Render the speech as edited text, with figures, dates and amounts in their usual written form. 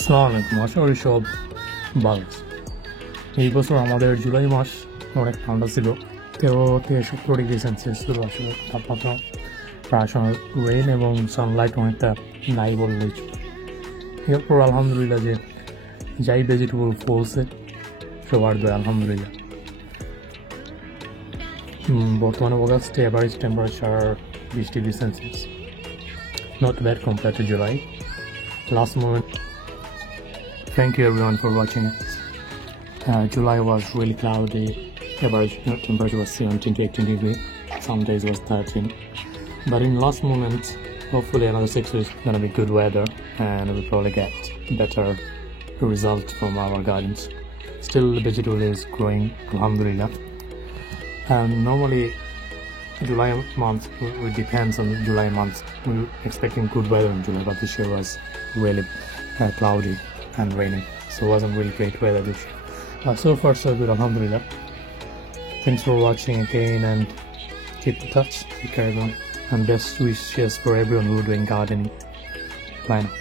আসসালামু আলাইকুম, আশা করি সব ভালো আছে। এই বছর আমাদের জুলাই মাস অনেক ঠান্ডা ছিল, 13 থেকে 17 ডিগ্রি সেলসিয়াস ছিল আসলে তাপমাত্রা। প্রায় সময় রেইন এবং সানলাইট অনেকটা নাই বললেই চলে। এরপর আলহামদুলিল্লাহ যে যাই ভেজিটেবল ফলসে সবার দয় আলহামদুলিল্লাহ। বর্তমানে অগাস্টে average temperature 20 degree Celsius, not bad compare to July last moment. Thank you everyone for watching. July was really cloudy. Average temperature was 17 to 18 degrees. Some days was 13. But in last moment, hopefully another 6 weeks gonna be good weather, and we'll probably get better result from our gardens. Still, the vegetable is growing, alhamdulillah. And normally, July month, it depends on July month. We're expecting good weather in July, but this year was really cloudy and raining, so it wasn't really great weather this year. So far so good, alhamdulillah. Thanks for watching again, and keep in touch. Take care everyone, and best wishes for everyone who are doing gardening. Bye now.